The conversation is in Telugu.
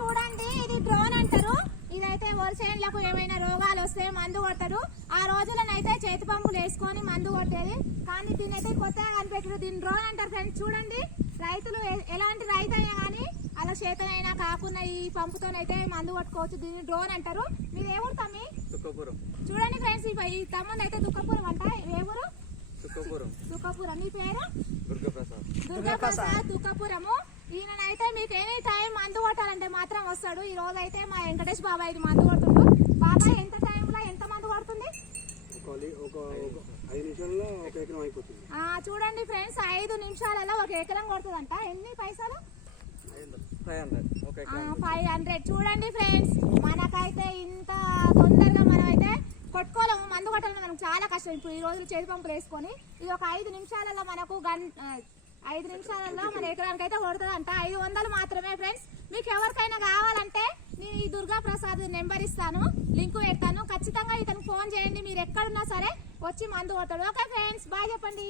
చూడండి ఇది డ్రోన్ అంటారు. ఇదైతే వరిసేనులకు ఏమైనా రోగాలు వస్తే మందు కొడతాడు ఆ రోజులనైతే చేతి పంపులు వేసుకొని మందు కొట్టేది. కానీ దీని అయితే కొత్తగా కనిపెట్టారు. దీన్ని డ్రోన్ అంటారు ఫ్రెండ్స్ చూడండి. రైతులు ఎలాంటి రైతు అయినా కానీ అలా చేతనైనా కాకుండా ఈ పంపుతోనైతే మందు కొట్టుకోవచ్చు. దీన్ని డ్రోన్ అంటారు. మీరు ఏ ఊరు తమ్మి? చూడండి ఫ్రెండ్స్ ఈ తమ్ముడు అయితే దుఃఖపురం అంట. ఏ ఊరు? దుఃఖపురం. మీ పేరు? దుర్గాప్రసాద్. దుర్గాప్రసాద్ తుక్కపురము ఈయనైతే మీకు ఎనీ టైం మందు కొట్టాలంటే మాత్రం వస్తాడు. ఈ రోజు అయితే మా వెంకటేష్ బాబాయ్కి మందు కొడుతుండు. బాబాయ్ ఎంత టైంలో ఎంత మందు కొడుతుంది? ఒక లి- ఒక ఒక ఐదు నిమిషాల్లో ఒక ఎకరం అయిపోతుంది. ఆ చూడండి ఫ్రెండ్స్ ఐదు నిమిషాలలో ఒక ఎకరం కొడుతుందంట. ఎన్ని పైసలు? ఫైవ్ హండ్రెడ్ చూడండి ఫ్రెండ్స్ మనకైతే ఇంత తొందరగా మనమైతే కొట్టుకోలేము. మందు కొట్టాలని మనకు చాలా కష్టం. ఇప్పుడు ఈ రోజులు చేతి పంపులు వేసుకొని ఇది ఒక ఐదు నిమిషాలలో మనకు గన్ ఆ, ఐదు నిమిషాలలో మన ఎకరానికి అయితే కొడుతుంది అంట ఐదు వందలు మాత్రమే ఫ్రెండ్స్. మీకు ఎవరికైనా కావాలంటే నేను ఈ దుర్గా ప్రసాద్ నెంబర్ ఇస్తాను. లింక్ పెడతాను. ఖచ్చితంగా ఇతను ఫోన్ చేయండి. మీరు ఎక్కడున్నా సరే వచ్చి మందు కొడతాడు. Okay friends. బాయ్ చెప్పండి.